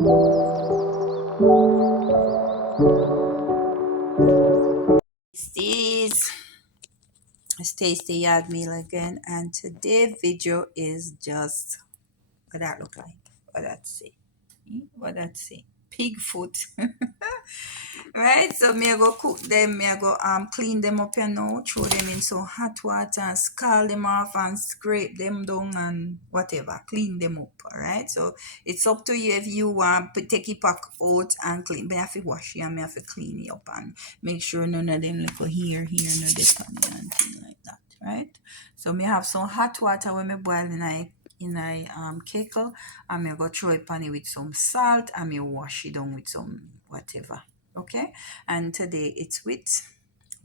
Tasties. It's tasty yard meal again, and today's video is just what that look like. What that say? What that say? Pig foot. Right, so me I go cook them, me I go clean them up, you know, throw them in some hot water and scald them off and scrape them down and whatever, clean them up. All right, so it's up to you if you want to take it back out and clean. Me have to wash it and me have to clean it up and make sure none of them little here, no this and thing like that. Right, so me have some hot water when me boil in a kettle, and me go throw it on it with some salt and me wash it down with some whatever. Okay, and today it's with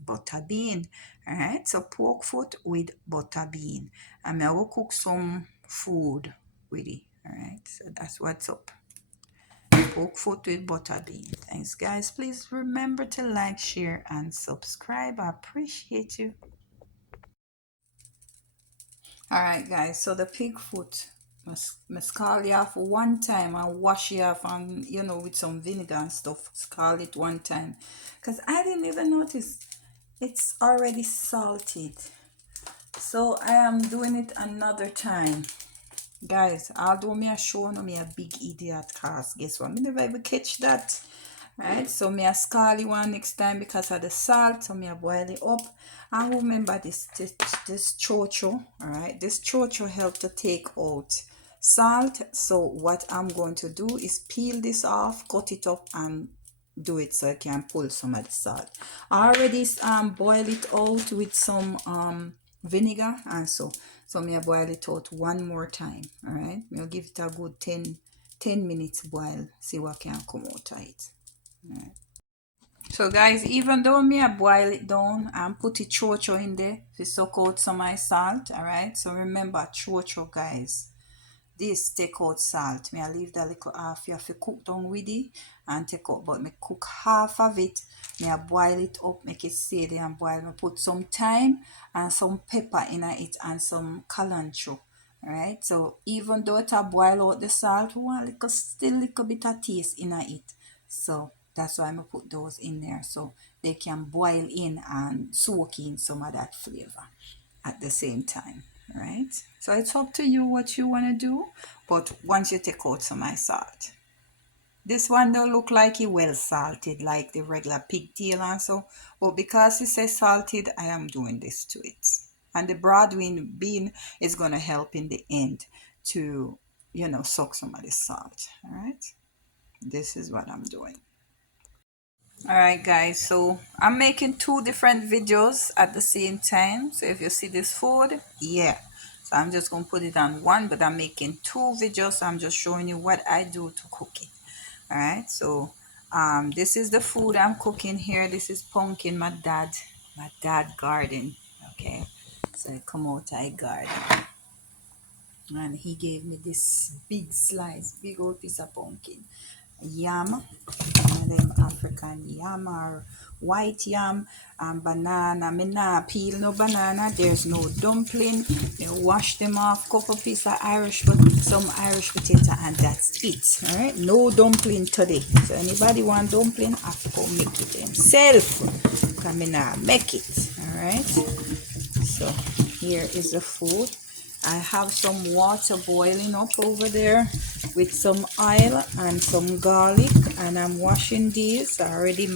butter bean. All right, so pork foot with butter bean, and I will cook some food with it. All right, so that's what's up. Pork foot with butter bean. Thanks guys, please remember to like, share and subscribe. I appreciate you. All right guys, so the pig foot must scald it off one time and wash it off, and with some vinegar and stuff, scald it one time, because I didn't even notice it's already salted. So I am doing it another time. Guys, although me a show no me a big idiot, cause guess what? Me never even catch that. Right? So me a scald it one next time because of the salt. So me a boil it up. And remember this chocho. Alright, this chocho help to take out salt. So what I'm going to do is peel this off, cut it up and do it so I can pull some of the salt. I already boil it out with some vinegar, and so me boil it out one more time. All right, we'll give it a good 10 minutes boil, see what can come out of it. All right. So guys, even though me I boil it down and put the chocho in there to suck out some of my salt, all right, so remember chocho guys, this take out salt. Me I leave that little half, you have to cook down with it and take out, but me cook half of it. Me I boil it up, make it stay there and boil. Me put some thyme and some pepper in it and some cilantro. Alright, so even though it a boil out the salt, we want still little bit of taste in it. So that's why I put those in there so they can boil in and soak in some of that flavor at the same time. Right, so it's up to you what you want to do, but once you take out some of my salt, this one don't look like it well salted like the regular pigtail and so, but because it says salted, I am doing this to it. And the broad bean is going to help in the end to suck some of the salt. All right, this is what I'm doing. All right guys, so I'm making two different videos at the same time. So if you see this food, yeah, so I'm just gonna put it on one, but I'm making two videos, so I'm just showing you what I do to cook it. All right, so this is the food I'm cooking here. This is pumpkin, my dad garden. Okay, so I come out I garden, and he gave me this big slice, big old piece of pumpkin. Yam, them African yam or white yam, and banana. Me nah peel no banana. There's no dumpling. They wash them off. Couple piece of some Irish potato, and that's it. All right, no dumpling today. So anybody want dumpling, have to go make it themselves. Cause me nah make it. All right. So here is the food. I have some water boiling up over there with some oil and some garlic, and I'm washing these. I already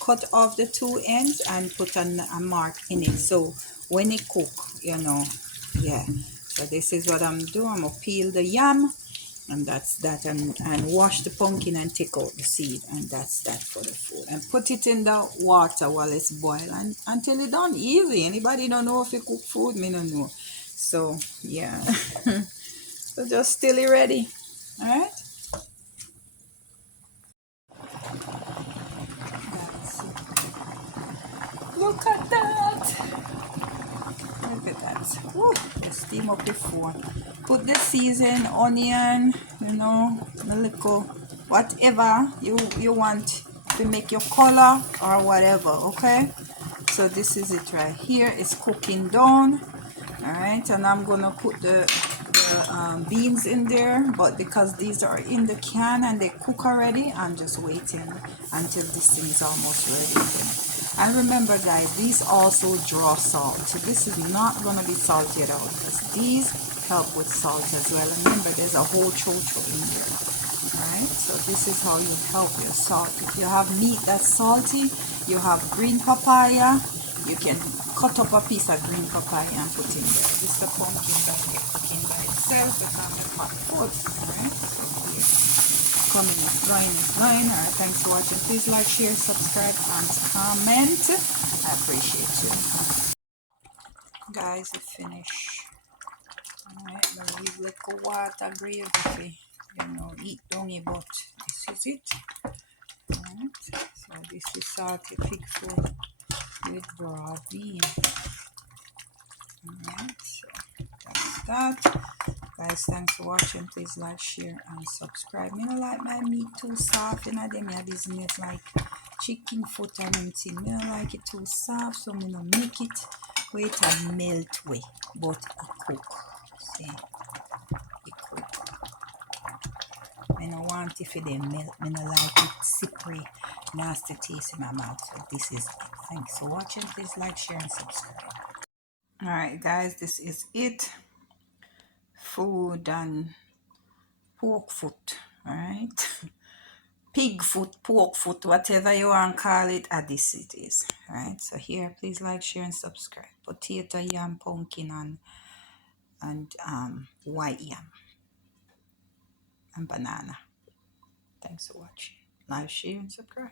cut off the two ends and put a mark in it, so when it cook, yeah. So this is what I'm doing. I'm gonna peel the yam, and that's that, and wash the pumpkin and take out the seed, and that's that for the food, and put it in the water while it's boiling and until it's done. Easy. Anybody don't know if you cook food? Me don't know. So yeah. So just still it ready. All right, look at that. Look at that. Woo. Steam up before. Put the season, onion, a little whatever you want to make your color or whatever. Okay, so this is it right here. It's cooking down. All right, and I'm gonna put the the beans in there, but because these are in the can and they cook already, I'm just waiting until this thing is almost ready. And remember guys, these also draw salt. So this is not going to be salted out because these help with salt as well. And remember, there's a whole chocho in there. Alright, so this is how you help your salt. If you have meat that's salty, you have green papaya, you can cut up a piece of green papaya and put in there. This is the pumpkin that we're cooking by itself. It's on the hot foot. Alright, so here, coming up, line is line. Alright, thanks for watching. Please like, share, subscribe, and comment. I appreciate you. Guys, I finish. Alright, now leave little water gravy, eat down it, but this is it. Alright, so this is salty pig foot with broad bean. Alright, so that's that. Guys, thanks for watching. Please like, share, and subscribe. Me don't like my meat too soft, and I dem my business like chicken foot and anything. Me don't like it too soft, so me don't make it wait and melt way, but I cook. See, it cook. I don't want if it melt. I don't like it slippery, nasty taste in my mouth. So this is it. Thanks for watching. Please like, share, and subscribe. Alright guys, this is it. Food and pork foot. Alright. Pig foot, pork foot, whatever you want to call it, this it is. Alright. So here, please like, share, and subscribe. Potato, yam, pumpkin, and white yam and banana. Thanks for watching. Like, share, and subscribe.